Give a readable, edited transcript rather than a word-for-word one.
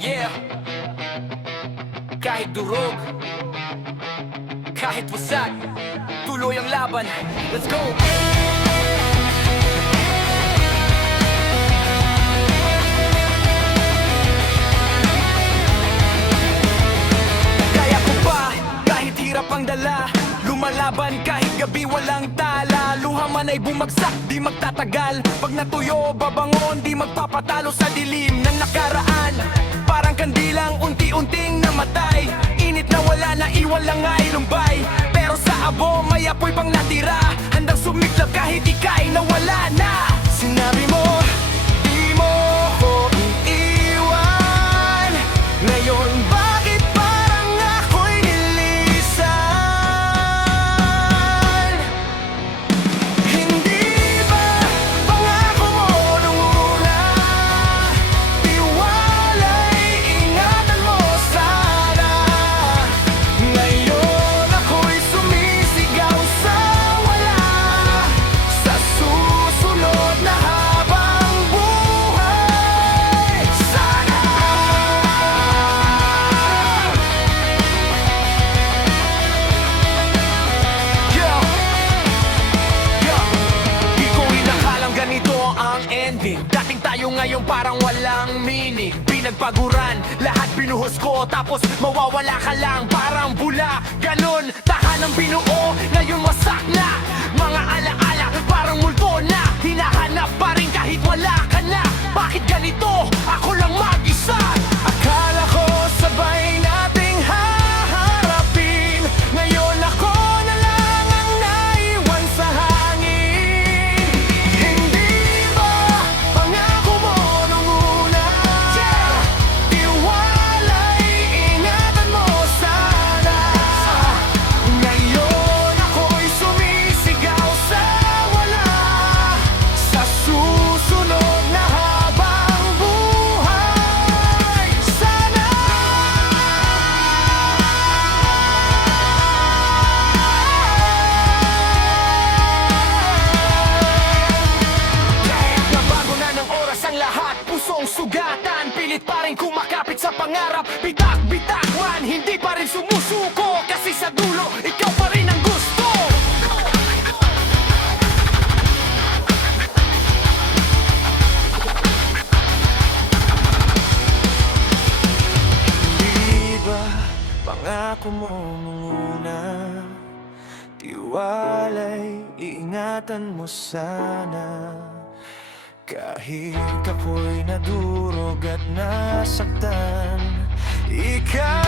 Yeah. Kahit durog, kahit wasag, tuloy ang laban. Let's go! Kaya ko pa, kahit hirap ang dala, lumalaban kahit gabi walang tala. Luha man ay bumagsak, di magtatagal. Pag natuyo, babangon, di magpapatalo sa dilim ng nakaraan. Parang kandilang unti-unting namatay. Init na wala na, iwan lang ay lumbay. Pero sa abo, may apoy pang natira. Handang sumiklab kahit ika'y nawala na. Sinabi mo, di mo ko iiwan. Ngayon, bakit parang ako'y nilisan? Hindi ba pangako mo nung una? Tiwala'y ingatan mo sana. Ngayon ako'y sumisigaw sa wala. Sa susunod na habang buhay sana. Di ko inakalang ganito ang ending. Dating tayo ngayon parang walang meaning. Pinagpaguran, lahat binuhos ko. Tapos mawawala ka lang parang bula. Ganon, tahanang binuo, ngayon wasak na. Mga alaala, parang multo na. Hinahanap pa rin kahit wala ka na. Bakit ganito? Ako lang mag-isa. Akala ko sabay nating haharapin. Ngayon ako na lang ang naiwan sa hangin. Hindi ba pangako mo nung una? Tiwala'y ingatan mo sana. Ngayon ako'y sumisigaw sa wala. Sa susunod na habang buhay sana. Nabago na ng oras ang lahat, pusong sugatan. Pilit pa rin kumakapit sa pangarap. Bitak-bitak man, hindi pa rin sumusuko. Kasi sa dulo, ikaw pa rin ang gusto. Di ba pangako mo nung una? Tiwala'y iingatan mo sana. Kahit ako'y nadurog at nasaktan, ikaw